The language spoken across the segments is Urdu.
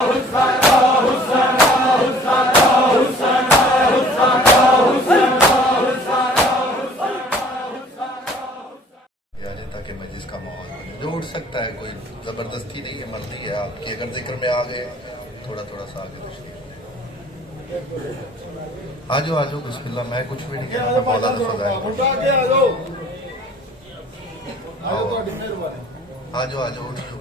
تاکہ مجلس کا ماحول بنے جو اٹھ سکتا ہے، کوئی زبردستی نہیں ہے، مرضی ہے آپ کی، اگر ذکر میں آ گئے تھوڑا تھوڑا سا آگے تشریف آجو بسم اللہ، میں کچھ بھی نہیں کہنا، میں مولانا فضائل آجو اٹھو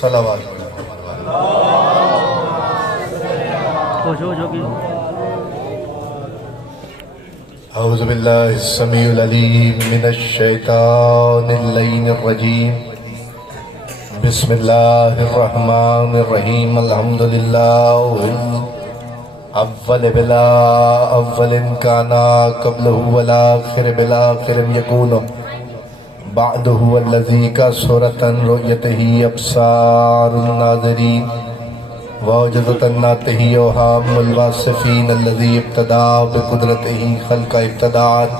صلوات اعوذ باللہ السمیع العلیم من الشیطان اللعین الرجیم بسم اللہ الرحمن الرحیم الحمدللہ اول بلا اول کانا قبلہ والآخر بالآخر یکون بعدہ الذی کا صورتا رؤیتہی ابصار الناظرین وَوَجَدَتَ النَّاتِهِ وَحَامُ الْوَاصِفِينَ الَّذِي ابْتَدَى بِقُدْرَتِهِ خَلْقَ ابْتَدَعَتْ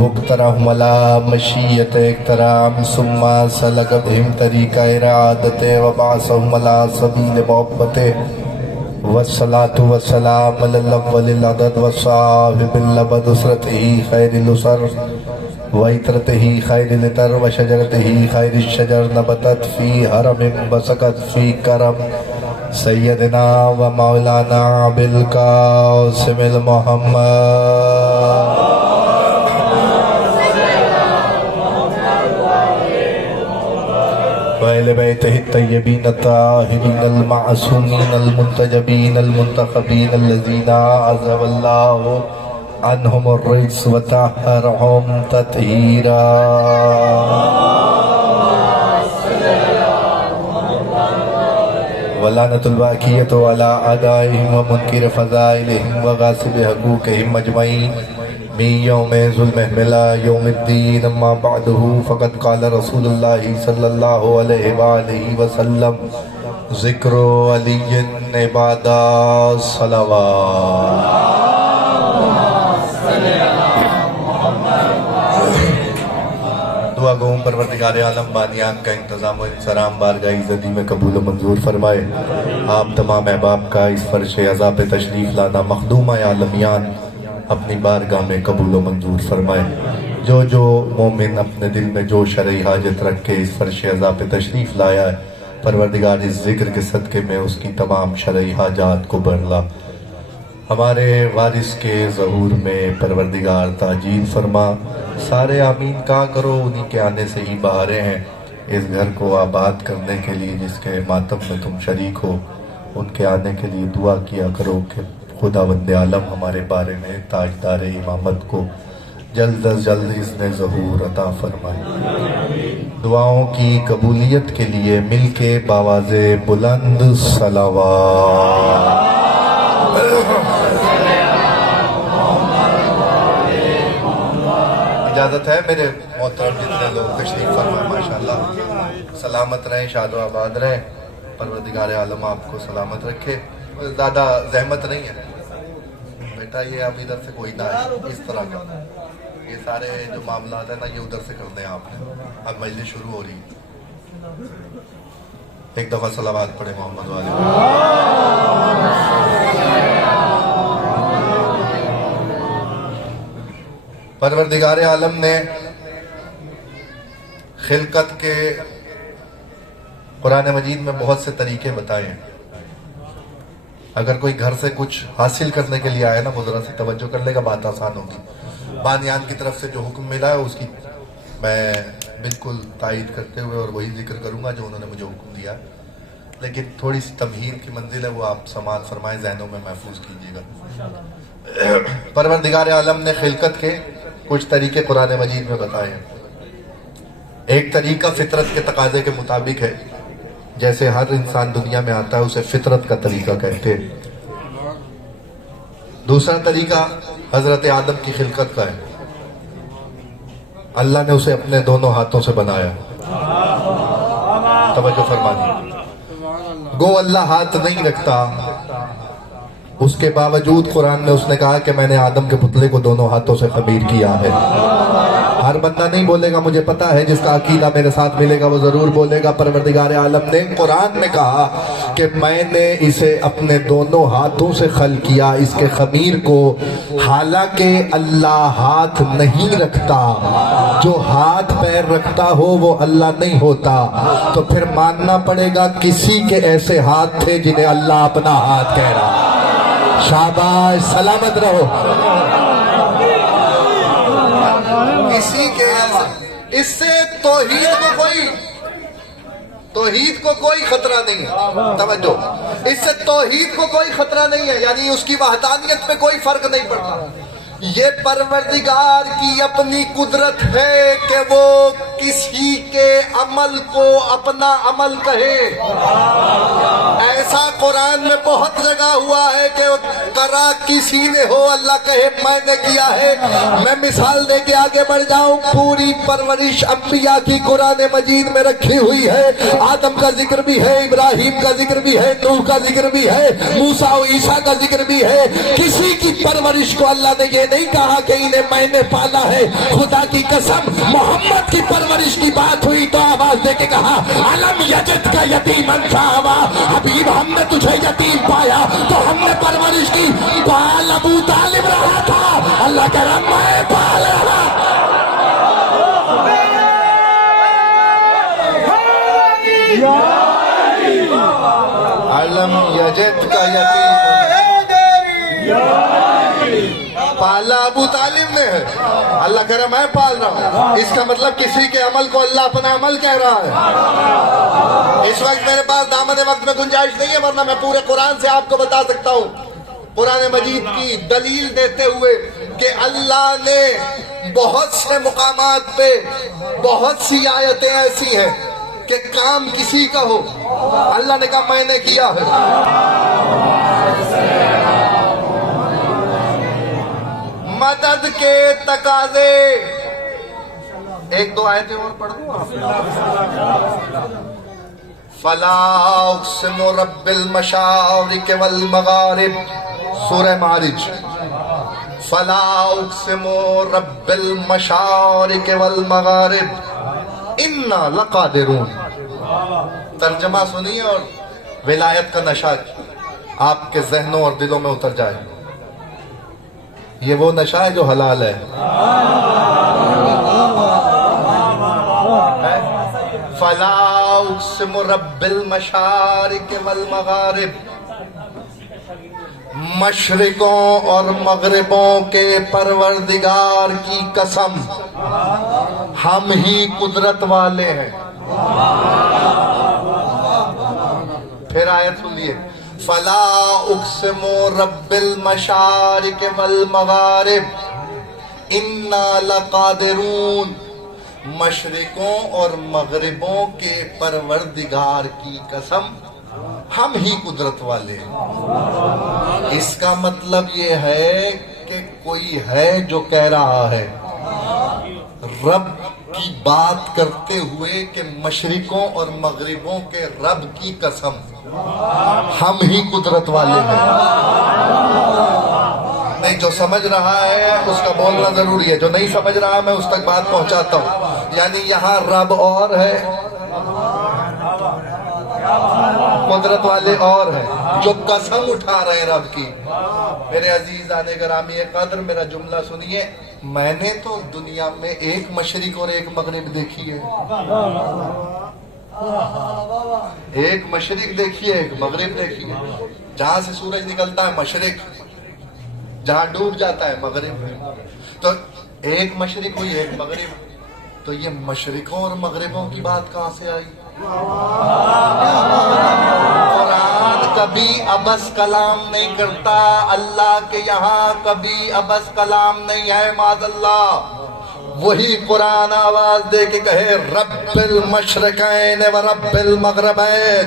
وَاقْتَرَهُمْ عَلَى مَشِيَّةِ اقْتَرَامٍ ثُمَّ سَلَكَ بِهِمْ طَرِيقَ إِرَادَتِهِ وَبَعَثَهُمْ عَلَى سَبِيلِ مُحَبَّتِهِ وَالصَّلَاةُ وَالسَّلَامُ عَلَى الْأَوَّلِ الْعَدَدِ وَصَاحِبِ اللَّبَدِ أُسْرَتِهِ خَيْرِ الْأُسَرِ وَإِتْرَتِهِ خَيْرِ الْإِتْرِ وَشَجَرَتِهِ خَيْرِ الشَّجَرِ نَبَتَتْ فِي هَرَمٍ بَسَقَتْ فِي كَرَمٍ سیدنا و مولانا بالقاسم المحمد وآل بیتہ الطیبین الطاہرین المعصومین المنتجبین المنتخبین الذین عذب اللہ عنہم الرجس وطہرہم تطہیرا ولعنت الباقیۃ علی اعدائہم ومنکر فضائلہم وغاصب حقوقہم اجمعین من یوم ظلمہم الی یوم الدین اما بعدہ فقد قال رسول اللہ صلی اللہ علیہ وآلہ وسلم ذکر علی عبادہ صلوات دعا گو پروردگار عالم بانیان کا انتظام و انصرام بارگاہ عزتی میں قبول و منظور فرمائے. آپ تمام احباب کا اس فرش عزا پہ تشریف لانا مخدومہ عالمیان اپنی بارگاہ میں قبول و منظور فرمائے. جو مومن اپنے دل میں جو شرعی حاجت رکھ کے اس فرش عزا پہ تشریف لایا ہے، پروردگار اس ذکر کے صدقے میں اس کی تمام شرعی حاجات کو بڑھلا. ہمارے وارث کے ظہور میں پروردگار تاجیل فرما. سارے آمین کہا کرو، انہی کے آنے سے ہی بہاریں ہیں. اس گھر کو آباد کرنے کے لیے جس کے ماتم میں تم شریک ہو، ان کے آنے کے لیے دعا کیا کرو کہ خداوند عالم ہمارے بارے میں تاجدار امامت کو جلد از جلد اذن ظہور عطا فرمائے. دعاؤں کی قبولیت کے لیے مل کے باواز بلند صلوات. اجازت ہے میرے محترم جتنے لوگ تشریف فرما، ماشاءاللہ سلامت رہیں، شاد و آباد رہیں. پروردگار عالم آپ کو سلامت رکھے. زیادہ زحمت نہیں ہے بیٹا، یہ اب ادھر سے کوئی نہ ہے اس طرح کا، یہ سارے جو معاملات ہیں نا یہ ادھر سے کرنے ہیں آپ نے. اب مجلس شروع ہو رہی ہے. ایک دفعہ صلوات پڑھے محمد والے. پروردگار عالم نے خلقت کے قرآن مجید میں بہت سے طریقے بتائے ہیں. اگر کوئی گھر سے کچھ حاصل کرنے کے لیے آئے نا، وہ ذرا سے توجہ کر لے گا، بات آسان ہوگی. بانیان کی طرف سے جو حکم ملا ہے اس کی میں بالکل تائید کرتے ہوئے اور وہی ذکر کروں گا جو انہوں نے مجھے حکم دیا ہے. لیکن تھوڑی سی تمہید کی منزل ہے، وہ آپ سماعت فرمائیں، ذہنوں میں محفوظ کیجیے گا. پروردگار عالم نے خلقت کے کچھ طریقے قرآن مجید میں بتائے ہیں. ایک طریقہ فطرت کے تقاضے کے مطابق ہے، جیسے ہر انسان دنیا میں آتا ہے اسے فطرت کا طریقہ کہتے ہیں. دوسرا طریقہ حضرت آدم کی خلقت کا ہے. اللہ نے اسے اپنے دونوں ہاتھوں سے بنایا. توجہ فرمائیے. گو اللہ ہاتھ نہیں رکھتا، اس کے باوجود قرآن میں اس نے کہا کہ میں نے آدم کے پتلے کو دونوں ہاتھوں سے خمیر کیا ہے. ہر بندہ نہیں بولے گا، مجھے پتا ہے جس کا عقیدہ میرے ساتھ ملے گا وہ ضرور بولے گا۔ پروردگار عالم نے قرآن میں کہا کہ میں نے اسے اپنے دونوں ہاتھوں سے خلق کیا، اس کے خمیر کو، حالانکہ اللہ ہاتھ نہیں رکھتا، جو ہاتھ پیر رکھتا ہو وہ اللہ نہیں ہوتا، تو پھر ماننا پڑے گا کسی کے ایسے ہاتھ تھے جنہیں اللہ اپنا ہاتھ کہہ رہا۔ شاباش، سلامت رہو۔ کسی کے اس سے توحید کو کوئی خطرہ نہیں ہے، توجہ، اس سے توحید کو کوئی خطرہ نہیں ہے، یعنی اس کی وحدانیت پہ کوئی فرق نہیں پڑتا۔ یہ پروردگار کی اپنی قدرت ہے کہ وہ کسی کے عمل کو اپنا عمل کہے۔ ایسا قرآن میں بہت جگہ ہوا ہے کہ کرا کسی نے ہو، اللہ کہے میں نے کیا ہے۔ میں مثال دے کے آگے بڑھ جاؤں، پوری پرورش انبیاء کی قرآن مجید میں رکھی ہوئی ہے۔ آدم کا ذکر بھی ہے، ابراہیم کا ذکر بھی ہے، نوح کا ذکر بھی ہے، موسیٰ و عیسیٰ کا ذکر بھی ہے۔ کسی کی پرورش کو اللہ نے یہ نہیں کہا کہ انہیں میں نے پالا ہے۔ خدا کی قسم، محمد کی پرورش کی بات ہوئی تو آواز دے کے کہا علم یجد کا یتیمن فآویٰ، حبیب ہم نے تجھے یتیم پایا تو ہم نے پرورش کی۔ پال ابو طالب رہا تھا، اللہ کہہ رہا میں پال رہا۔ علم یجد کا یتیم پالا ابو طالب نے ہے، اللہ کہہ رہا میں پال رہا ہوں۔ اس کا مطلب کسی کے عمل کو اللہ اپنا عمل کہہ رہا ہے۔ اس وقت میرے پاس دامن وقت میں گنجائش نہیں ہے، ورنہ میں پورے قرآن سے آپ کو بتا سکتا ہوں، قرآن مجید کی دلیل دیتے ہوئے کہ اللہ نے بہت سے مقامات پہ بہت سی آیتیں ایسی ہیں کہ کام کسی کا ہو، اللہ نے کہا میں نے کیا ہے۔ مدد کے تقاضے، ایک دو آیتیں اور پڑھ دوں آپ۔ فلا اقسم رب المشارق والمغارب، سورہ معارج۔ فلا اقسم رب المشارق والمغارب انا لقادرون۔ ترجمہ سنیے اور ولایت کا نشہ آپ کے ذہنوں اور دلوں میں اتر جائے۔ یہ وہ نشہ ہے جو حلال ہے۔ فلا اقسم رب المشارق والمغارب، مشرقوں اور مغربوں کے پروردگار کی قسم، ہم ہی قدرت والے ہیں۔ پھر آیت سنیے، فلا اقسم رب المشارق والمغارب انا لقادرون، مشرقوں اور مغربوں کے پروردگار کی قسم، ہم ہی قدرت والے ہیں۔ اس کا مطلب یہ ہے کہ کوئی ہے جو کہہ رہا ہے رب کی بات کرتے ہوئے کہ مشرقوں اور مغربوں کے رب کی قسم، ہم ہی قدرت والے ہیں۔ نہیں، جو سمجھ رہا ہے اس کا بولنا ضروری ہے، جو نہیں سمجھ رہا ہے میں اس تک بات پہنچاتا ہوں۔ یعنی یہاں رب اور ہے، قدرت والے اور ہیں، جو قسم اٹھا رہے ہیں رب کی۔ میرے عزیزان گرامی قدر، میرا جملہ سنیے، میں نے تو دنیا میں ایک مشرق اور ایک مغرب دیکھی ہے، ایک مشرق دیکھی ہے، ایک مغرب دیکھی ہے۔ جہاں سے سورج نکلتا ہے مشرق، جہاں ڈوب جاتا ہے مغرب۔ تو ایک مشرق ہوئی ایک مغرب، تو یہ مشرقوں اور مغربوں کی بات کہاں سے آئی؟ قرآن کبھی ابس کلام نہیں کرتا، اللہ کے یہاں کبھی ابس کلام نہیں ہے، معاذ اللہ۔ وہی قرآن آواز دے کے کہے رب المشرقین و رب المغربین،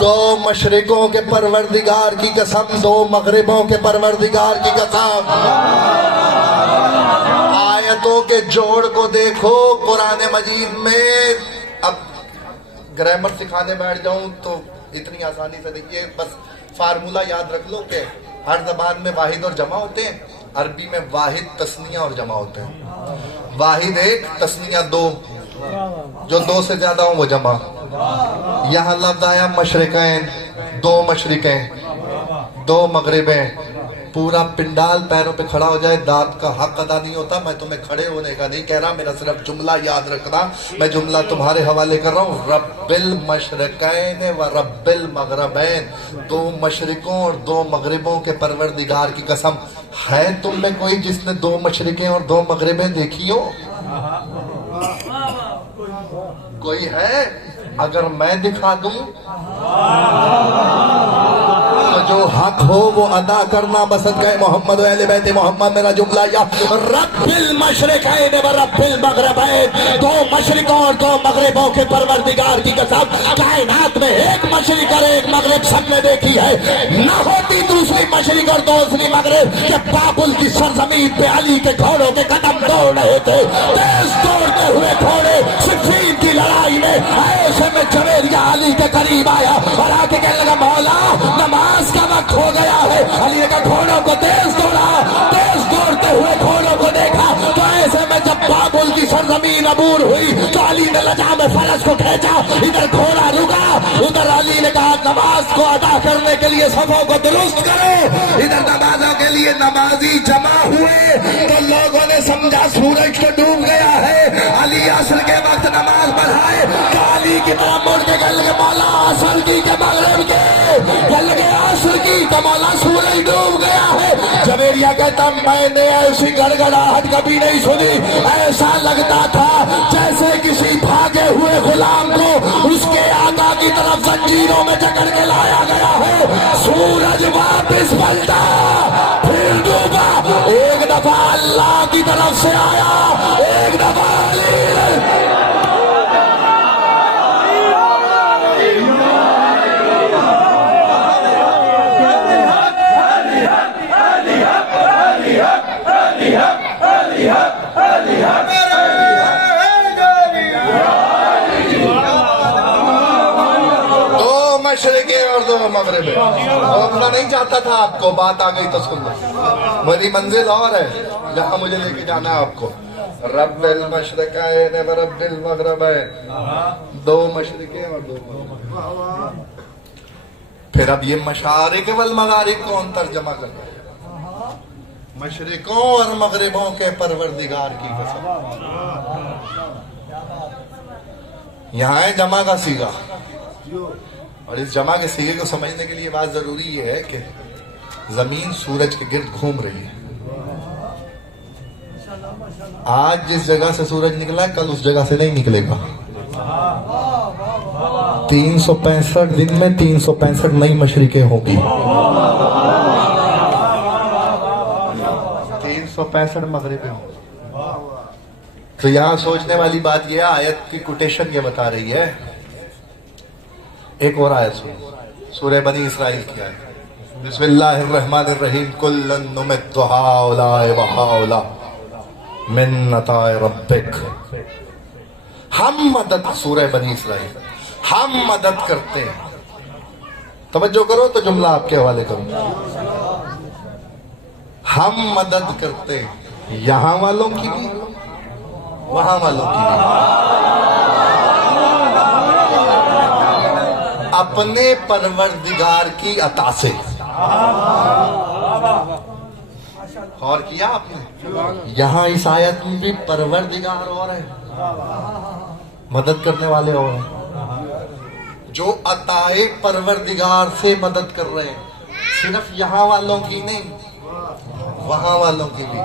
دو مشرقوں کے پروردگار کی قسم، دو مغربوں کے پروردگار کی قسم۔ آیتوں کے جوڑ کو دیکھو قرآن مجید میں۔ اب گرامر سکھانے بیٹھ جاؤں تو اتنی آسانی سے دیکھیے، بس فارمولہ یاد رکھ لو کہ ہر زبان میں واحد اور جمع ہوتے ہیں، عربی میں واحد تثنیہ اور جمع ہوتے ہیں۔ واحد ایک، تسنیہ دو، جو دو سے زیادہ ہوں وہ جمع. یہاں لفظ آیا مشرقین، دو مشرقیں، دو مغربیں. پورا پنڈال پیروں پہ کھڑا ہو جائے، داد کا حق ادا نہیں ہوتا. میں تمہیں کھڑے ہونے کا نہیں کہہ رہا، میرا صرف جملہ یاد رکھنا. میں جملہ تمہارے حوالے کر رہا ہوں. رب المشرقین و رب المغربین، دو مشرقوں اور دو مغربوں کے پروردگار کی قسم. ہے تم میں کوئی جس نے دو مشرقیں اور دو مغربیں دیکھی ہو؟ کوئی ہے؟ اگر میں دکھا دوں تو جو حق ہو وہ ادا کرنا. بصدقہ محمد و اہل بیت محمد میرا جملہ یا رب المشرقین و رب المغربین، دو مشرقوں اور دو مغربوں کے پروردگار کی قسم. کائنات میں ایک مشرق اور ایک مغرب سب نے دیکھی ہے. نہ ہوتی دوسری مشرق اور دوسری مغرب کہ بابل کی سرزمین پہ علی کے گھوڑوں کے قدم دوڑ رہے تھے. تیز دوڑتے ہوئے گھوڑے صفین کی لڑائی میں ایسے میں جویریہ علی کے قریب آیا اور آ کے کہنے لگا مولا نماز کا وقت ہو گیا ہے. علی نے کہا گھوڑوں کو تیز دوڑا. تیز دوڑتے ہوئے گھوڑوں کو دیکھا تو ایسے میں جب بابل کی سرزمین عبور ہوئی تو علی نے لجا میں فرس کو کھینچا. ادھر گھوڑا رکا، ادھر علی نے کہا نماز کو ادا کرنے کے لیے صفوں کو درست کرو. ادھر نمازوں کے لیے نمازی جمع ہوئے تو لوگوں نے سمجھا سورج تو ڈوب گیا ہے. علی عصر کے وقت نماز پڑھائے تو علی کی طرف مڑ کے کہنے لگے مولا عصر کی کہ مغرب کے؟ کہنے لگے عصر کی کہ مولا سورج ڈوب گیا ہے. جویریہ کہتا میں نے ایسی گڑگڑاہٹ کبھی نہیں سنی. ایسا لگتا تھا جیسے کسی بھاگے ہوئے غلام کو اس کے آقا کی طرف زنجیروں میں جکڑ کے لایا گیا ہے. سورج واپس پلٹا پھر ڈوبا. ایک دفعہ اللہ کی طرف سے آیا، ایک دفعہ علی. دو مشرقیں اور دو مغربیں. روکنا نہیں چاہتا تھا آپ کو، بات آ گئی تو سن لو. میری منزل اور ہے جہاں مجھے لے کے جانا ہے آپ کو. رب المشرقین و رب المغربین، دو مشرقیں اور دو مغربیں. پھر اب یہ مشارق والمغارب کون ترجمہ کر رہے ہیں؟ مشرقوں اور مغربوں کے پروردگار کی قسم. یہاں ہے جمع کا صیغہ، اور اس جمع کے صیغے کو سمجھنے کے لیے بات ضروری یہ ہے کہ زمین سورج کے گرد گھوم رہی ہے. آج جس جگہ سے سورج نکلا ہے کل اس جگہ سے نہیں نکلے گا. 365 دن میں 365 نئی مشرقیں ہوں گی، 365 مغربیں ہوں. تو یہاں سوچنے والی بات یہ آیت کی کوٹیشن یہ بتا رہی ہے. ایک اور آیت سنو، سورہ بنی اسرائیل کی آیت. بسم اللہ الرحمن الرحیم. کلن نمد ہؤلاء و ہؤلاء من عطاء ربک. ہم مدد، سورہ بنی اسرائیل، ہم مدد کرتے ہیں. توجہ کرو تو جملہ آپ کے حوالے کروں. ہم مدد کرتے ہیں یہاں والوں کی بھی وہاں والوں کی بھی، اپنے پروردگار کی عطا سے. اور کیا آپ نے یہاں اس آیت میں بھی پروردگار اور ہے، مدد کرنے والے اور ہیں جو عطائے پروردگار سے مدد کر رہے ہیں. صرف یہاں والوں کی نہیں، وہاں والوں کی بھی.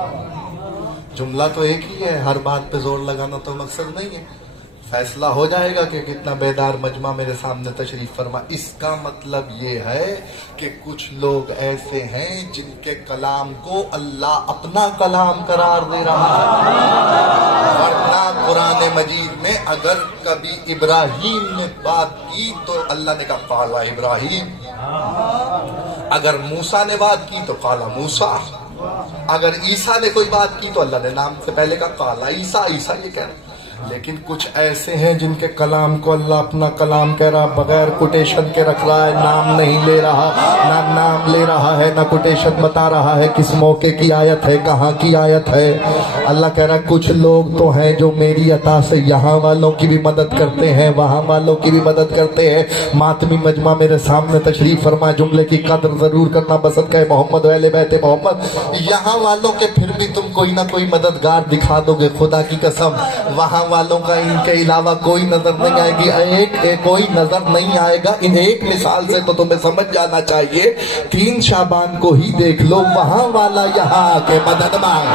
جملہ تو ایک ہی ہے، ہر بات پہ زور لگانا تو مقصد نہیں ہے. فیصلہ ہو جائے گا کہ کتنا بیدار مجمع میرے سامنے تشریف فرما. اس کا مطلب یہ ہے کہ کچھ لوگ ایسے ہیں جن کے کلام کو اللہ اپنا کلام قرار دے رہا ہے. ورنہ قرآن مجید میں اگر کبھی ابراہیم نے بات کی تو اللہ نے کہا قال ابراہیم. اگر موسیٰ نے بات کی تو قال موسیٰ. اگر عیسیٰ نے کوئی بات کی تو اللہ نے نام سے پہلے کہا قال عیسیٰ. عیسیٰ یہ کہہ رہے. لیکن کچھ ایسے ہیں جن کے کلام کو اللہ اپنا کلام کہہ رہا، بغیر کوٹیشن کے رکھ رہا ہے، نام نہیں لے رہا، نہ نام لے رہا ہے، نہ کوٹیشن بتا رہا ہے کس موقع کی آیت ہے، کہاں کی آیت ہے۔ اللہ کہہ رہا ہے کچھ لوگ تو ہیں جو میری عطا سے یہاں والوں کی بھی مدد کرتے ہیں، وہاں والوں کی بھی مدد کرتے ہیں۔ ماتمی مجمع میرے سامنے تشریف فرما، جملے کی قدر ضرور کرنا پسند ہے محمد و اہل بیت محمد۔ یہاں والوں کے پھر بھی تم کوئی نہ کوئی مددگار دکھا دو گے، خدا کی قسم وہاں والوں کا ان کے علاوہ کوئی نظر نہیں آئے گی، کوئی نظر نہیں آئے گا۔ ان ایک مثال سے تو تمہیں سمجھ جانا چاہیے، 3 شعبان کو ہی دیکھ لو، وہاں والا یہاں آ کے مدد مانگ۔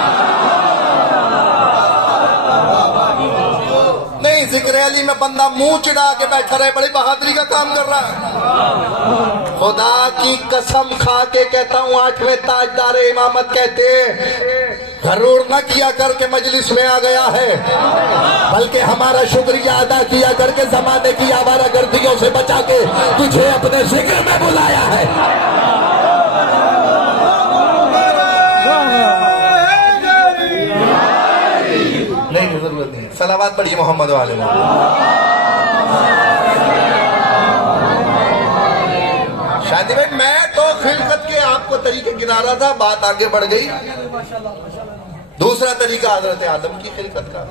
نہیں ذکر علی میں بندہ منہ چڑھا کے بیٹھا رہے، بڑی بہادری کا کام کر رہا ہے۔ خدا کی قسم کھا کے کہتا ہوں، 8ویں تاجدار امامت کہتے غرور نہ کیا کر کے مجلس میں آ گیا ہے، بلکہ ہمارا شکریہ ادا کیا کر کے زمانے کی آوارہ گردیوں سے بچا کے تجھے اپنے ذکر میں بلایا ہے۔ نہیں ضرورت نہیں، صلوات پڑھیے محمد والے شادی بھائی۔ میں تو خلقت کے آپ کو طریقے گنا رہا تھا، بات آگے بڑھ گئی۔ دوسرا طریقہ حضرت آدم کی خلقت کا،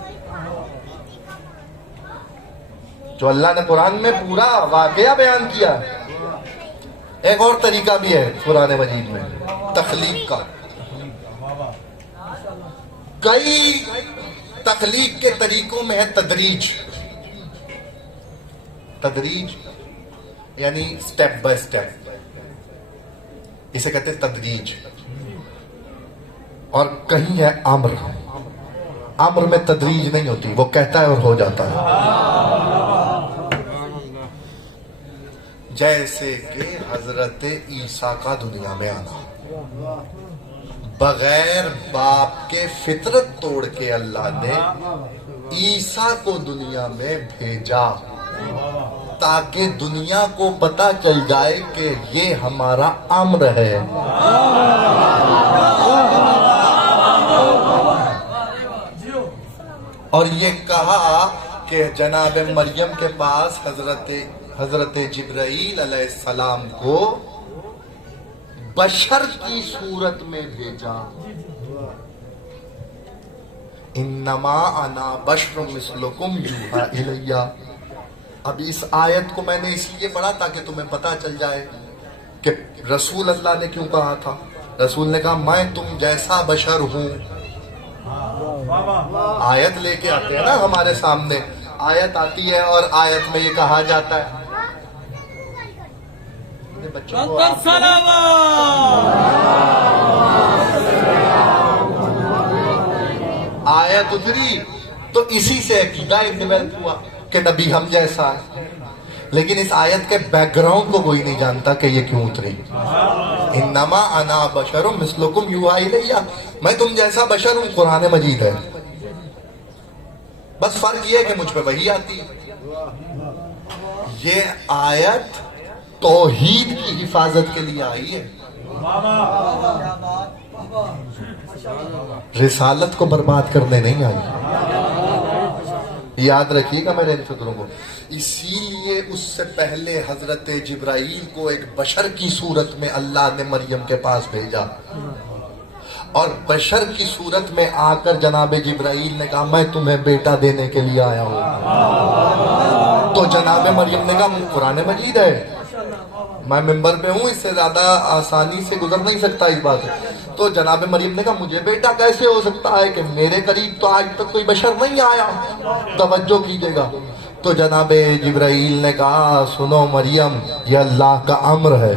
جو اللہ نے قرآن میں پورا واقعہ بیان کیا۔ ایک اور طریقہ بھی ہے قرآن مجید میں تخلیق کا۔ کئی تخلیق کے طریقوں میں ہے تدریج۔ تدریج یعنی سٹیپ بائی سٹیپ، اسے کہتے ہیں تدریج۔ اور کہیں ہے امر۔ امر میں تدریج نہیں ہوتی، وہ کہتا ہے اور ہو جاتا ہے۔ جیسے کہ حضرت عیسیٰ کا دنیا میں آنا، بغیر باپ کے فطرت توڑ کے اللہ نے عیسیٰ کو دنیا میں بھیجا تاکہ دنیا کو پتہ چل جائے کہ یہ ہمارا امر ہے۔ اور یہ کہا کہ جناب مریم کے پاس حضرت جبرائیل علیہ السلام کو بشر کی صورت میں بھیجا۔ انما انا بشر مثلکم یوحی الی۔ اب اس آیت کو میں نے اس لیے پڑھا تاکہ تمہیں پتہ چل جائے کہ رسول اللہ نے کیوں کہا تھا۔ رسول نے کہا میں تم جیسا بشر ہوں۔ آیت لے کے آتے ہیں نا ہمارے سامنے، آیت آتی ہے اور آیت میں یہ کہا جاتا ہے بچوں کو آیت اتری تو اسی سے عقیدہ ڈیولپ ہوا کہ نبی ہم جیسا ہے۔ لیکن اس آیت کے بیک گراؤنڈ کو کوئی نہیں جانتا کہ یہ کیوں اتری۔ انما انا بشر مثلکم یوحی الی، میں تم جیسا بشر ہوں، قرآن مجید ہے۔ بس فرق یہ ہے کہ مجھ پہ وحی آتی ہے۔ یہ آیت توحید کی حفاظت کے لیے آئی ہے، رسالت کو برباد کرنے نہیں آئی۔ یاد رکھیے گا میرے ان فکروں کو۔ اسی لیے اس سے پہلے حضرت جبرائیل کو ایک بشر کی صورت میں اللہ نے مریم کے پاس بھیجا، اور بشر کی صورت میں آ کر جناب جبرائیل نے کہا میں تمہیں بیٹا دینے کے لیے آیا ہوں۔ تو جناب مریم نے کہا قرآن مجید ہے، میں ممبر پہ ہوں، اس سے زیادہ آسانی سے گزر نہیں سکتا اس بات سے۔ تو جناب مریم نے کہا مجھے بیٹا کیسے ہو سکتا ہے کہ میرے قریب تو آج تک کوئی بشر نہیں آیا۔ توجہ کیجئے گا۔ تو جناب جبرائیل نے کہا سنو مریم، یہ اللہ کا امر ہے،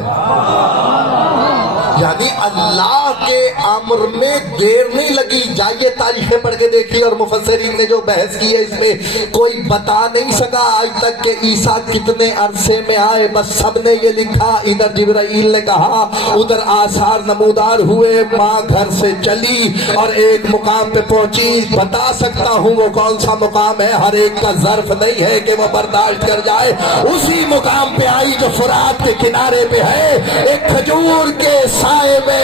یعنی اللہ کے امر میں دیر نہیں لگی۔ جائیے تاریخیں پڑھ کے دیکھیے، اور مفسرین نے جو بحث کی ہے اس میں کوئی بتا نہیں سکا آج تک کہ عیسیٰ کتنے عرصے میں آئے، بس سب نے یہ لکھا ادھر جبرائیل نے کہا، ادھر آثار نمودار ہوئے، ماں گھر سے چلی اور ایک مقام پہ پہنچی۔ بتا سکتا ہوں وہ کون سا مقام ہے، ہر ایک کا ظرف نہیں ہے کہ وہ برداشت کر جائے۔ اسی مقام پہ آئی جو فرات کے کنارے پہ ہے، ایک کھجور کے سائے میں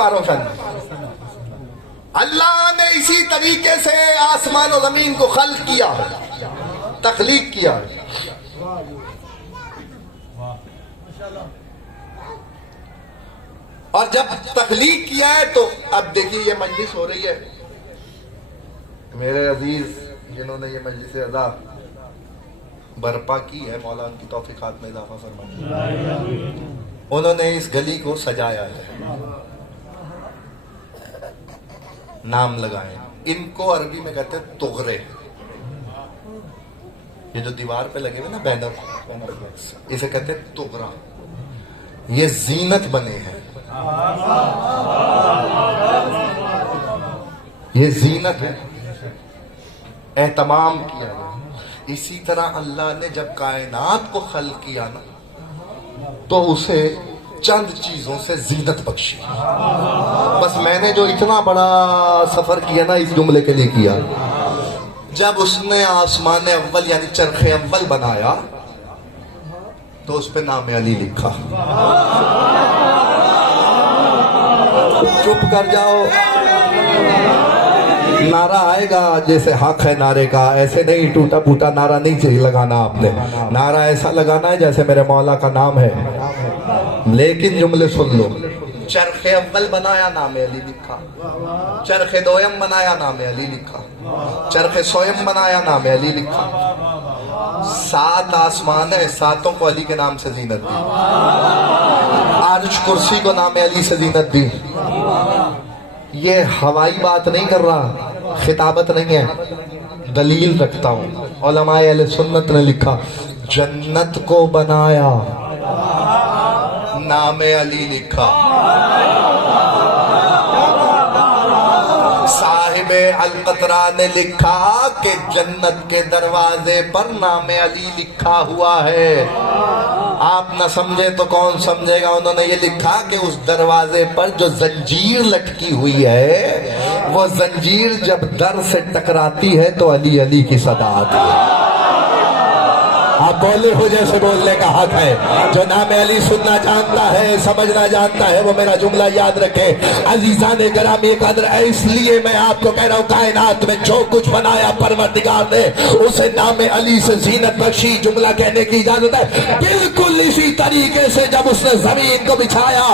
پا روشن. اللہ نے اسی طریقے سے آسمان و زمین کو خلق کیا, تخلیق کیا. اور جب تخلیق کیا ہے تو اب دیکھیے یہ مجلس ہو رہی ہے. میرے عزیز جنہوں نے یہ مجلس اعلیٰ برپا کی ہے, مولا ان کی توفیقات میں اضافہ فرمائے. انہوں نے اس گلی کو سجایا ہے, نام لگائے. ان کو عربی میں کہتے ہیں تغرے. یہ جو دیوار پہ لگے ہوئے نا بینر, اسے کہتے ہیں تغرا. یہ زینت بنے ہیں, یہ زینت ہے, اہتمام کیا ہے. اسی طرح اللہ نے جب کائنات کو خلق کیا نا تو اسے چند چیزوں سے زینت بخشی. بس میں نے جو اتنا بڑا سفر کیا نا اس جملے کے لیے کیا, جب اس نے آسمان اول یعنی چرخ اول بنایا تو اس پہ نام علی لکھا. چپ کر جاؤ, نعرہ آئے گا جیسے حق ہے نعرے کا, ایسے نہیں ٹوٹا پھوٹا نعرہ نہیں چاہیے لگانا. آپ نے نعرہ ایسا لگانا ہے جیسے میرے مولا کا نام ہے. لیکن جملے سن لو. چرخ اول بنایا نام علی لکھا, چرخ دویم بنایا نام علی لکھا, چرخ سویم بنایا نام علی لکھا. 7 آسمان ہے, 7 کو علی کے نام سے زینت دی. عرش کرسی کو نام علی سے زینت دی. یہ ہوائی بات نہیں کر رہا, خطابت نہیں ہے, دلیل رکھتا ہوں. علماء اہل سنت نے لکھا جنت کو بنایا نام علی لکھا. صاحب القطرہ نے لکھا کہ جنت کے دروازے پر نام علی لکھا ہوا ہے. آپ نہ سمجھے تو کون سمجھے گا. انہوں نے یہ لکھا کہ اس دروازے پر جو زنجیر لٹکی ہوئی ہے وہ زنجیر جب در سے ٹکراتی ہے تو علی علی کی صدا آتی ہے. آپ بولے ہو جیسے بولنے کا حق ہے. جو نام علی سننا جانتا ہے, سمجھنا جانتا ہے, وہ میرا جملہ یاد رکھے. عزیزان گرامی قدر, اس لیے میں آپ کو کہہ رہا ہوں کائنات میں جو کچھ بنایا پروردگار نے اسے نام علی سے زینت بخشی. جملہ کہنے کی اجازت ہے. بالکل اسی طریقے سے جب اس نے زمین کو بچھایا,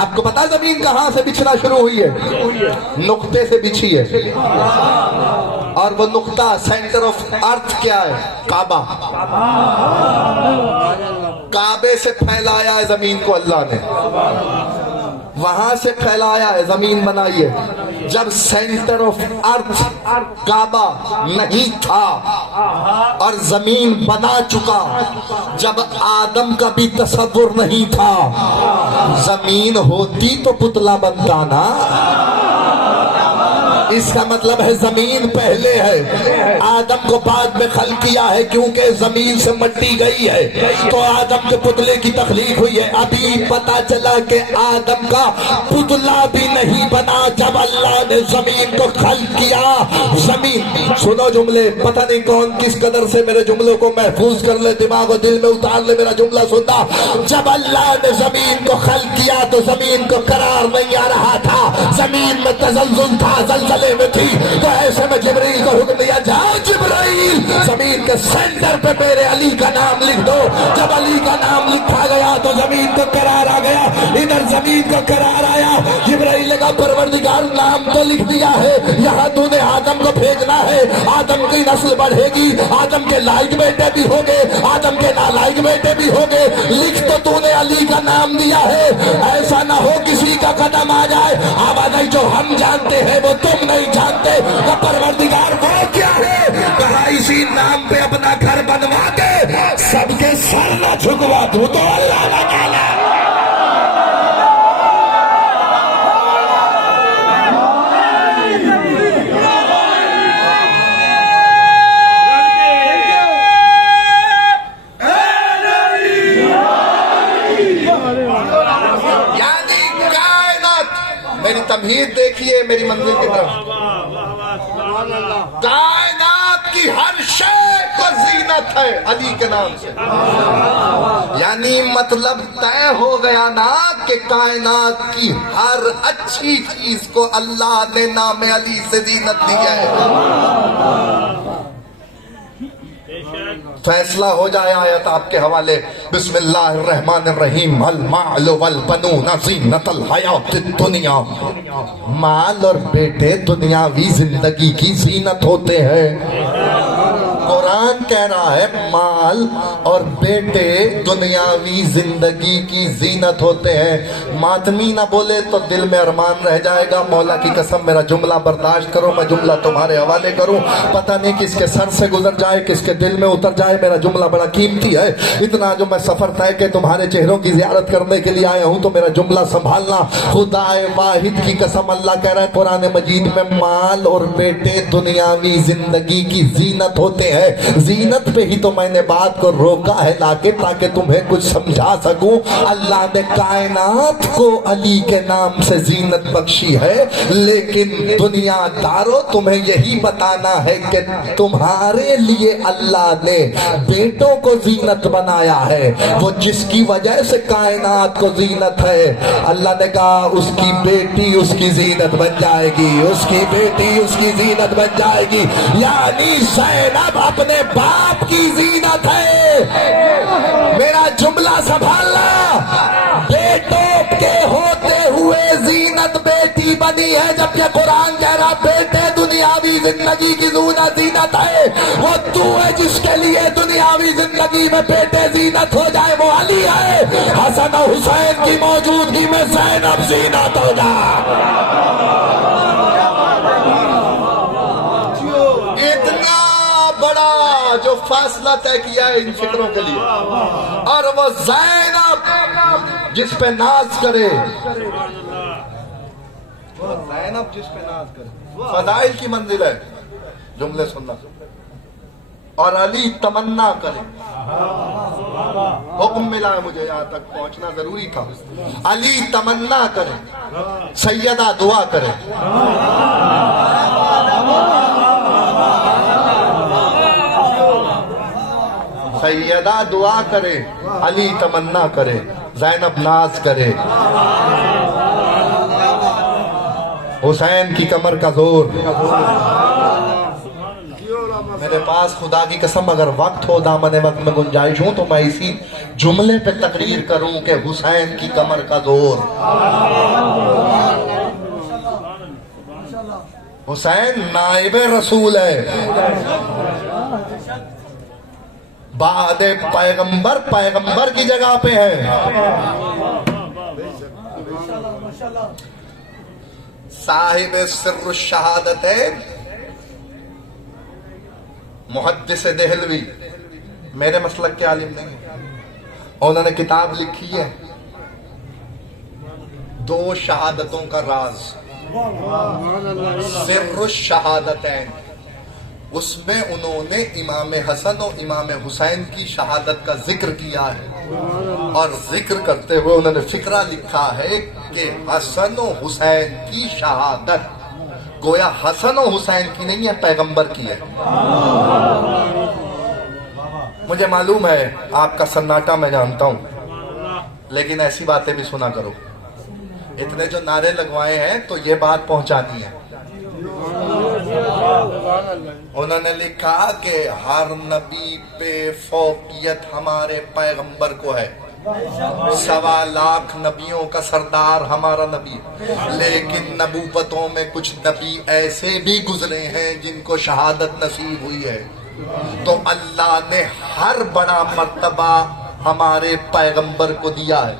آپ کو پتا زمین کہاں سے بچھنا شروع ہوئی ہے؟ نقطے سے بچھی ہے. اور وہ نقطہ سینٹر آف ارتھ کیا ہے؟ کعبہ. کعبے سے پھیلایا ہے زمین کو اللہ نے, وہاں سے پھیلایا ہے, زمین بنائی ہے. جب سینٹر آف ارتھ کعبہ نہیں تھا اور زمین بنا چکا, جب آدم کا بھی تصور نہیں تھا, زمین ہوتی تو پتلا بنتا نا. اس کا مطلب ہے زمین پہلے ہے, آدم کو بعد میں خلق کیا ہے. کیونکہ زمین سے مٹی گئی ہے تو آدم کے پتلے کی تخلیق ہوئی ہے. ابھی پتا چلا کہ آدم کا پتلا بھی نہیں بنا جب اللہ نے زمین کو خلق کیا. زمین سنو جملے, پتہ نہیں کون کس قدر سے میرے جملوں کو محفوظ کر لے, دماغ و دل میں اتار لے میرا جملہ سننا. جب اللہ نے زمین کو خلق کیا تو زمین کو قرار نہیں آ رہا تھا, زمین میں تزلزل تھا, زلزلے میں تھی. تو ایسے میں جبرائیل کو حکم دیا, جاؤ جبرائیل زمین کے سینٹر پہ میرے علی کا نام لکھ دو. جب علی کا نام لکھا گیا تو زمین کو قرار آ گیا. ادھر زمین کو قرار آیا. جبرائیل نے کہا پروردگار نام تو لکھ دیا ہے, یہاں تو نے آدم کو بھیجنا ہے, آدم کی نسل بڑھے گی, آدم کے لائق بیٹے بھی ہوگے, آدم کے نالائق بیٹے بھی ہوگے, لکھ تو نے علی کا نام دیا ہے, ایسا نہ ہو کسی کا قدم آ جائے. آبادی جو ہم جانتے ہیں وہ تم نہیں جانتے. وہ پروردگار وہ کیا ہے؟ کہا اسی نام پہ اپنا گھر بنوا کے سب کے سر نہ جھکوا دوں تو اللہ نہ کہنا. تمہید دیکھیے میری منزل کی طرف. کائنات کی ہر شے کو زینت زینت ہے علی کے نام سے. یعنی مطلب طے ہو گیا نا کہ کائنات کی ہر اچھی چیز کو اللہ نے نام علی سے زینت دی ہے. فیصلہ ہو جائے آیت آپ کے حوالے. بسم اللہ الرحمن الرحیم. المال والبنون زینت الحیات الدنیا. مال اور بیٹے دنیاوی زندگی کی زینت ہوتے ہیں. قرآن کہہ رہا ہے مال اور بیٹے دنیاوی زندگی کی زینت ہوتے ہیں. ماتمی نہ بولے تو دل میں ارمان رہ جائے گا. مولا کی قسم میرا جملہ برداشت کرو, میں جملہ تمہارے حوالے کروں. پتہ نہیں کس کے سر سے گزر جائے, کس کے دل میں اتر جائے. میرا جملہ بڑا قیمتی ہے. اتنا جو میں سفر طے کہ تمہارے چہروں کی زیارت کرنے کے لیے آیا ہوں تو میرا جملہ سنبھالنا. خدا واحد کی قسم اللہ کہہ رہا ہے قرآن مجید میں مال اور بیٹے دنیاوی زندگی کی زینت ہوتے ہیں. زینت پہ ہی تو میں نے بات کو روکا ہے لا کے, تاکہ تمہیں کچھ سمجھا سکوں. اللہ نے کائنات کو علی کے نام سے زینت بخشی ہے, لیکن دنیا دارو تمہیں یہی بتانا ہے کہ تمہارے لیے اللہ نے بیٹوں کو زینت بنایا ہے. وہ جس کی وجہ سے کائنات کو زینت ہے, اللہ نے کہا اس کی بیٹی اس کی زینت بن جائے گی, اس کی بیٹی اس کی زینت بن جائے گی. یعنی زینب اپنے باپ کی زینت ہے. میرا جملہ سنبھالنا. بیٹوں کے ہوتے ہوئے زینت بیٹی بنی ہے, جبکہ قرآن کہہ رہا بیٹے دنیاوی زندگی کی زینت ہے. وہ تو ہے جس کے لیے دنیاوی زندگی میں بیٹے زینت ہو جائے, وہ علی ہے. حسن و حسین کی موجودگی میں زینب زینت ہو جائے. جو فاصلہ طے کیا ہے ان فکروں کے لیے, اور وہ زینب جس پہ ناز کرے, زینب جس پہ ناز کرے, فضائل کی منزل ہے. جملے سننا. اور علی تمنا کرے. حکم ملا ہے مجھے, یہاں تک پہنچنا ضروری تھا. علی تمنا کرے, سیدہ دعا کرے. سیدہ دعا کرے, علی تمنا کرے, زینب ناز کرے. حسین کی کمر کا زور. میرے پاس خدا کی قسم اگر وقت ہو, دامن وقت میں گنجائش ہوں, تو میں اسی جملے پہ تقریر کروں کہ حسین کی کمر کا زور. حسین نائب رسول ہے, بعد پیغمبر کی جگہ پہ ہے. صاحب سر الشہادت ہے, محدث دہلوی, میرے مسلک کے عالم نہیں. انہوں نے کتاب لکھی ہے دو شہادتوں کا راز, سر الشہادتین. اس میں انہوں نے امام حسن و امام حسین کی شہادت کا ذکر کیا ہے, اور ذکر کرتے ہوئے انہوں نے فقرہ لکھا ہے کہ حسن و حسین کی شہادت گویا حسن و حسین کی نہیں ہے, پیغمبر کی ہے. مجھے معلوم ہے آپ کا سناٹا میں جانتا ہوں, لیکن ایسی باتیں بھی سنا کرو. اتنے جو نعرے لگوائے ہیں تو یہ بات پہنچانی ہے. انہوں نے لکھا کہ ہر نبی پہ فوقیت ہمارے پیغمبر کو ہے, 1.25 نبیوں کا سردار ہمارا نبی, لیکن نبوتوں میں کچھ نبی ایسے بھی گزرے ہیں جن کو شہادت نصیب ہوئی ہے. تو اللہ نے ہر بڑا مرتبہ ہمارے پیغمبر کو دیا ہے.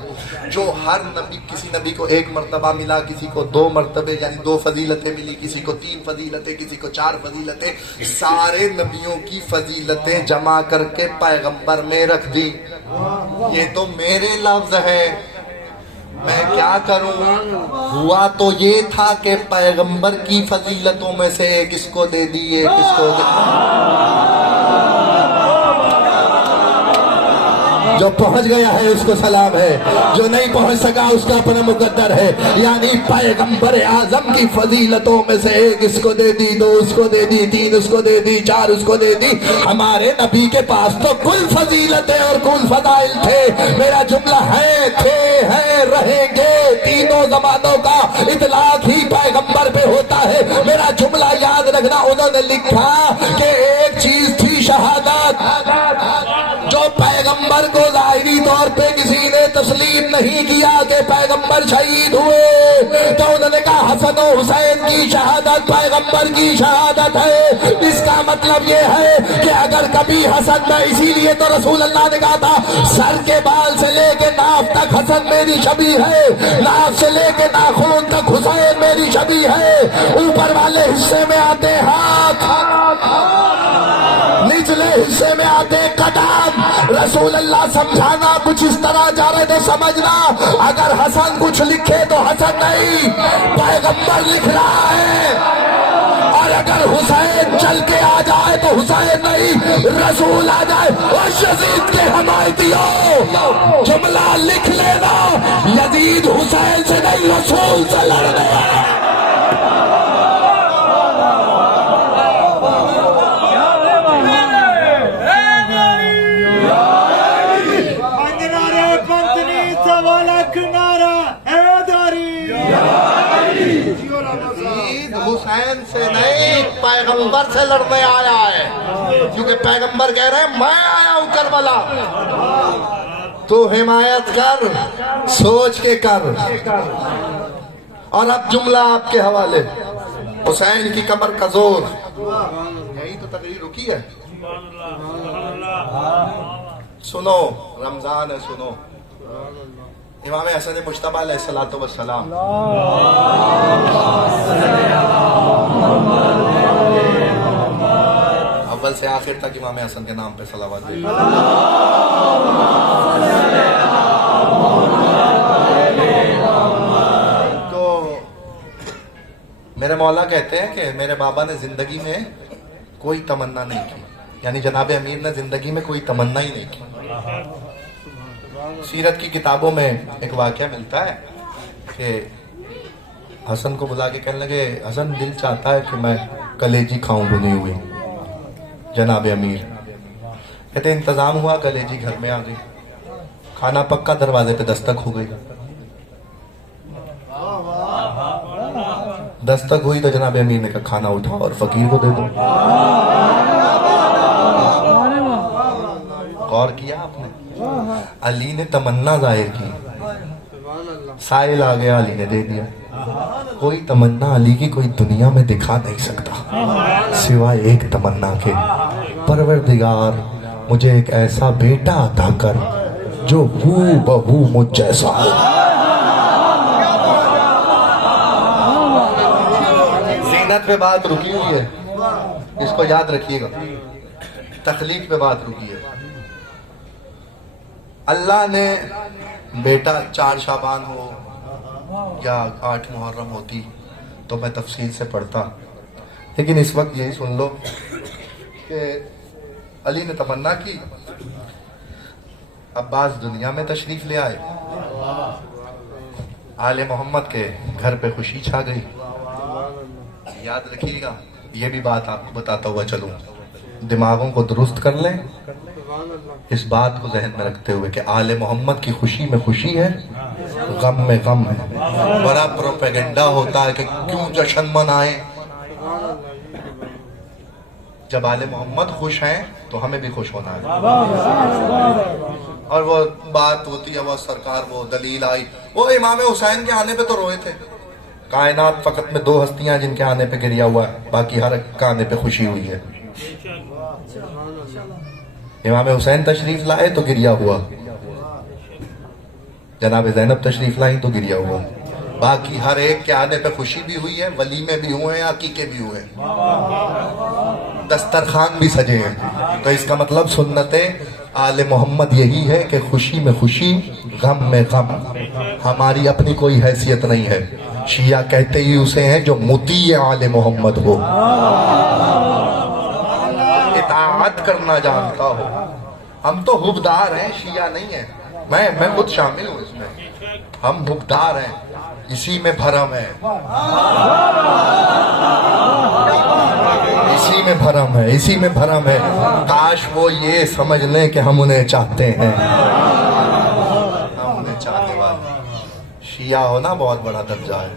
جو ہر نبی, کسی نبی کو 1 مرتبہ ملا, کسی کو 2 مرتبے یعنی 2 فضیلتیں ملی, کسی کو 3 فضیلتیں, کسی کو 4 فضیلتیں. سارے نبیوں کی فضیلتیں جمع کر کے پیغمبر میں رکھ دی. یہ تو میرے لفظ ہے, میں کیا کروں. ہوا تو یہ تھا کہ پیغمبر کی فضیلتوں میں سے ایک اس کو دے دی, ایک اس کو دے. جو پہنچ گیا ہے اس کو سلام ہے، جو نہیں پہنچ سکا اس کا اپنا مقدر ہے. یعنی پیغمبر اعظم کی فضیلتوں میں سے ایک اس کو دے دی، دو اس کو دے دی، تین اس کو دے دی، چار اس کو دے دی. ہمارے نبی کے پاس تو کل فضیلتیں اور کل فضائل تھے. میرا جملہ ہے، تھے، ہیں، رہیں گے، تینوں زمانوں کا اطلاق ہی پیغمبر پہ ہوتا ہے. میرا جملہ یاد رکھنا، انہوں نے لکھا کہ ایک چیز تھی شہادت، جو پیغمبر کو ظاہری طور پہ کسی نے تسلیم نہیں کیا کہ پیغمبر شہید ہوئے، تو انہوں نے کہا حسن و حسین کی شہادت پیغمبر کی شہادت ہے. اس کا مطلب یہ ہے کہ اگر کبھی حسن میں، اسی لیے تو رسول اللہ نے کہا تھا سر کے بال سے لے کے ناف تک حسن میری شبیہ ہے، ناف سے لے کے ناخن تک حسین میری شبیہ ہے. اوپر والے حصے میں آتے ہاتھ، نچلے حصے میں آتے قدم. رسول اللہ سمجھانا کچھ اس طرح جا رہے تھے، سمجھنا اگر حسن کچھ لکھے تو حسن نہیں، پیغمبر لکھ رہا ہے. اور اگر حسین چل کے آ جائے تو حسین نہیں، رسول آ جائے. اور یزید کے حمایتیوں جملہ لکھ لینا، یزید حسین سے نہیں رسول سے لڑنے والا. حسین سے نہیں، پیغمبر سے لڑنے آیا ہے. کیونکہ پیغمبر کہہ رہے ہیں میں آیا ہوں کربلا، تو حمایت کر، سوچ کے کر. اور اب جملہ آپ کے حوالے، حسین کی کمر کا زور. یہی تو تقریر رکی ہے. سنو، رمضان ہے، سنو. امام حسن مجتبی علیہ الصلوۃ والسلام، اول سے آخر تک امام حسن کے نام پہ صلوات بھیجو. تو میرے مولا کہتے ہیں کہ میرے بابا نے زندگی میں کوئی تمنا نہیں کی، یعنی جناب امیر نے زندگی میں کوئی تمنا ہی نہیں کی. سیرت کی کتابوں میں ایک واقعہ ملتا ہے کہ حسن کو بلا کے کہنے لگے حسن دل چاہتا ہے کہ میں کلیجی کھاؤں بنی ہوئی. جناب امیر کہتے انتظام ہوا، کلیجی گھر میں آ گئی، کھانا پکا، دروازے پہ دستک ہو گئی. دستک ہوئی تو جناب امیر نے کہا کھانا اٹھاؤ اور فقیر کو دے دو. غور کیا آپ نے؟ علی نے تمنا ظاہر کی، سائل آ گیا، علی نے دے دیا. کوئی تمنا علی کی کوئی دنیا میں دکھا نہیں سکتا سوائے ایک تمنا کے، پروردگار مجھے ایک ایسا بیٹا عطا کر جو ہو بہو مجھ جیسا ہو. زینت پہ بات رکی ہوئی ہے، اس کو یاد رکھیے گا. تخلیق پہ بات رکی ہے. اللہ نے بیٹا 4 شعبان ہو یا 8 محرم ہوتی تو میں تفصیل سے پڑھتا، لیکن اس وقت یہی سن لو کہ علی نے تمنا کی، عباس دنیا میں تشریف لے آئے، آل محمد کے گھر پہ خوشی چھا گئی. یاد رکھیے گا، یہ بھی بات آپ کو بتاتا ہوا چلوں، دماغوں کو درست کر لیں اس بات کو ذہن میں رکھتے ہوئے کہ آل محمد کی خوشی میں خوشی ہے، غم میں غم ہے. بڑا پروپیگنڈا ہوتا ہے کہ کیوں جشن منائیں. جب آل محمد خوش ہیں تو ہمیں بھی خوش ہونا ہے. اور وہ بات ہوتی ہے، وہ سرکار وہ دلیل آئی، وہ امام حسین کے آنے پہ تو روئے تھے. کائنات فقط میں 2 ہستیاں جن کے آنے پہ گریا ہوا ہے، باقی ہر ایک کے آنے پہ خوشی ہوئی ہے. امام حسین تشریف لائے تو گریا ہوا، جناب زینب تشریف لائی تو گریا ہوا، باقی ہر ایک کے آنے پہ خوشی بھی ہوئی ہے، ولیمے بھی ہوئے ہیں، عقیقے بھی ہوئے ہیں، دسترخوان بھی سجے ہیں. تو اس کا مطلب سنت آل محمد یہی ہے کہ خوشی میں خوشی، غم میں غم. ہماری اپنی کوئی حیثیت نہیں ہے. شیعہ کہتے ہی اسے ہیں جو مطیع آل محمد ہو، اطاعت کرنا جانتا ہو. ہم تو حبدار ہیں، شیعہ نہیں ہیں. میں خود شامل ہوں اس میں. ہم حبدار ہیں، اسی میں بھرم ہے، اسی میں بھرم ہے، اسی میں بھرم ہے. کاش وہ یہ سمجھ لیں کہ ہم انہیں چاہتے ہیں. ہم انہیں چاہنے والے. شیعہ ہونا بہت بڑا درجہ ہے.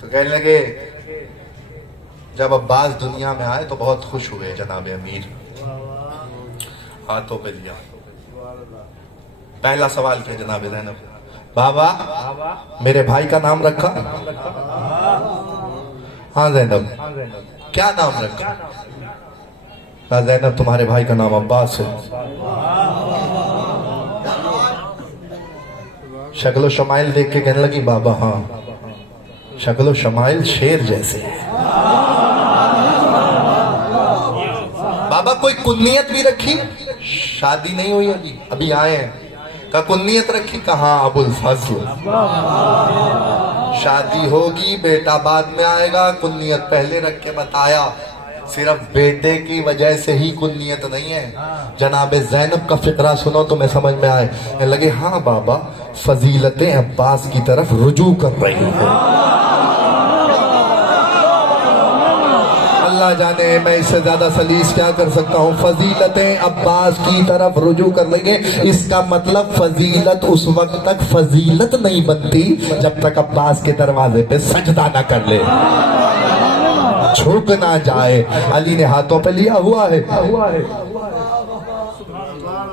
تو کہنے لگے جب عباس دنیا میں آئے تو بہت خوش ہوئے جناب امیر. ہاتھوں پہ لیا. پہلا سوال کیا جناب زینب، بابا میرے بھائی کا نام رکھا؟ ہاں زینب. کیا نام رکھا؟ کہا زینب تمہارے بھائی کا نام عباس ہے. شکل و شمائل دیکھ کے کہنے لگی بابا ہاں شکل و شمائل شیر جیسے ہے. بابا کوئی کنیت بھی رکھی؟ شادی نہیں ہوئی ابھی آئے ہیں. کہا کنیت رکھی؟ کہا ابو الفضل. شادی ہوگی بیٹا بعد میں آئے گا، کنیت پہلے رکھ کے بتایا. صرف بیٹے کی وجہ سے ہی کنیت نہیں ہے. جناب زینب کا فقرہ سنو تو میں سمجھ میں آئے. کہنے لگے ہاں بابا فضیلتیں عباس کی طرف رجوع کر رہی ہیں. اللہ جانے میں اس سے زیادہ سلیس کیا کر سکتا ہوں. فضیلتیں عباس کی طرف رجوع کر رہی ہیں. اس کا مطلب فضیلت اس وقت تک فضیلت نہیں بنتی جب تک عباس کے دروازے پہ سجدہ نہ کر لے، جھک نہ جائے. علی نے ہاتھوں پہ لیا ہوا ہے.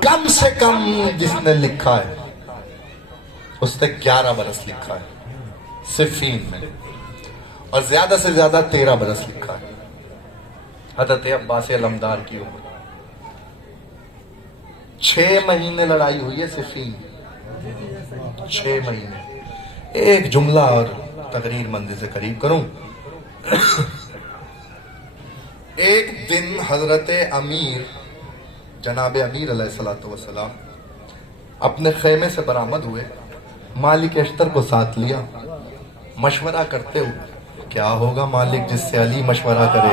کم سے کم جس نے لکھا ہے اس نے 11 برس لکھا ہے صفین میں، اور زیادہ سے زیادہ 13 برس لکھا ہے. حضرت عباس علمدار کی عمر 6 مہینے لڑائی ہوئی ہے صفین. 6 مہینے. ایک جملہ اور تقریر منزل سے قریب کروں. ایک دن حضرت امیر جناب امیر علیہ السلام اپنے خیمے سے برآمد ہوئے. مالک اشتر کو ساتھ لیا. مشورہ کرتے ہوئے کیا ہوگا مالک جس سے علی مشورہ کرے.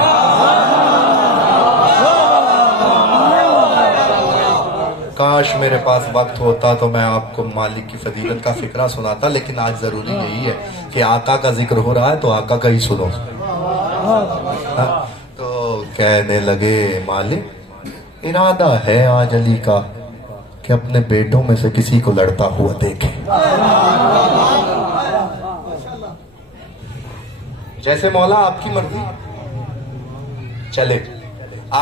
کاش میرے پاس وقت ہوتا تو میں آپ کو مالک کی فضیلت کا فقرہ سناتا، لیکن آج ضروری یہی ہے کہ آقا کا ذکر ہو رہا ہے تو آقا کا ہی سنو. تو کہنے لگے مالک ارادہ ہے آج علی کا کہ اپنے بیٹوں میں سے کسی کو لڑتا ہوا دیکھے. جیسے مولا آپ کی مرضی. چلے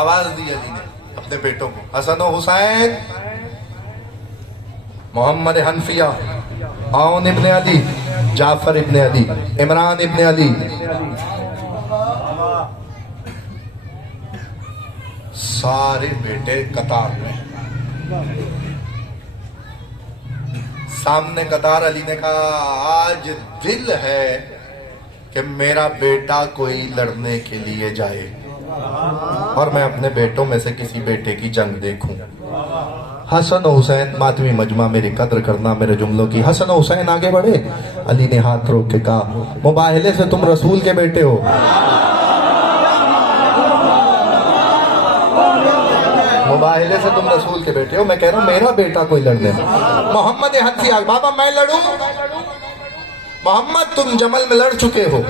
آواز دی علی نے اپنے بیٹوں کو، حسن و حسین، محمد حنفیہ، عون ابن علی، جعفر ابن علی، عمران ابن علی. سارے بیٹے قطار میں. سامنے قطار. علی نے کہا آج دل ہے کہ میرا بیٹا کوئی لڑنے کے لیے جائے اور میں اپنے بیٹوں میں سے کسی بیٹے کی جنگ دیکھوں. حسن و حسین ماتمی مجمع میری قدر کرنا میرے جملوں کی. حسن و حسین آگے بڑھے. علی نے ہاتھ روک کے کہا مباہلے سے تم رسول کے بیٹے ہو. مباہلے سے تم رسول کے بیٹے ہو. میں کہہ رہا ہوں میرا بیٹا کوئی لڑنے. محمد حنفیہ بابا میں لڑوں؟ محمد تم جمل میں لڑ چکے ہو.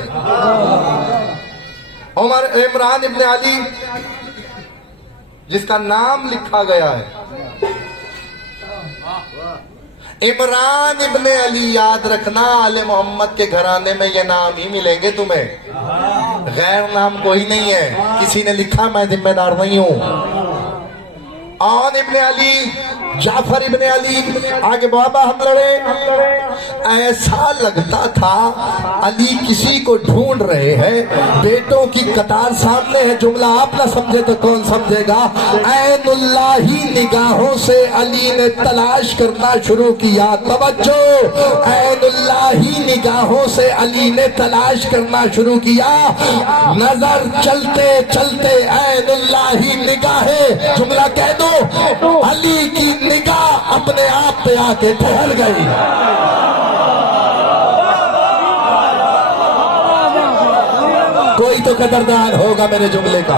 عمر عمران ابن علی جس کا نام لکھا گیا ہے، عمران ابن علی، یاد رکھنا آل محمد کے گھرانے میں یہ نام ہی ملیں گے تمہیں، غیر نام کوئی نہیں ہے. کسی نے لکھا میں ذمہ دار نہیں ہوں. عون ابن علی، جعفر ابن علی. آگے بابا ہم لڑے. ایسا لگتا تھا علی کسی کو ڈھونڈ رہے ہیں. بیٹوں کی قطار سامنے ہے. جملہ آپ نہ سمجھے تو کون سمجھے گا. عین اللہ ہی نگاہوں سے علی نے تلاش کرنا شروع کیا. توجہ، عین اللہ ہی نگاہوں سے علی نے تلاش کرنا شروع کیا. نظر چلتے چلتے عین اللہ ہی نگاہیں، جملہ کہہ دو، علی کی نگاہ اپنے آپ پہ آ کے ٹھہر گئی. کوئی تو قدردان ہوگا میرے جملے کا.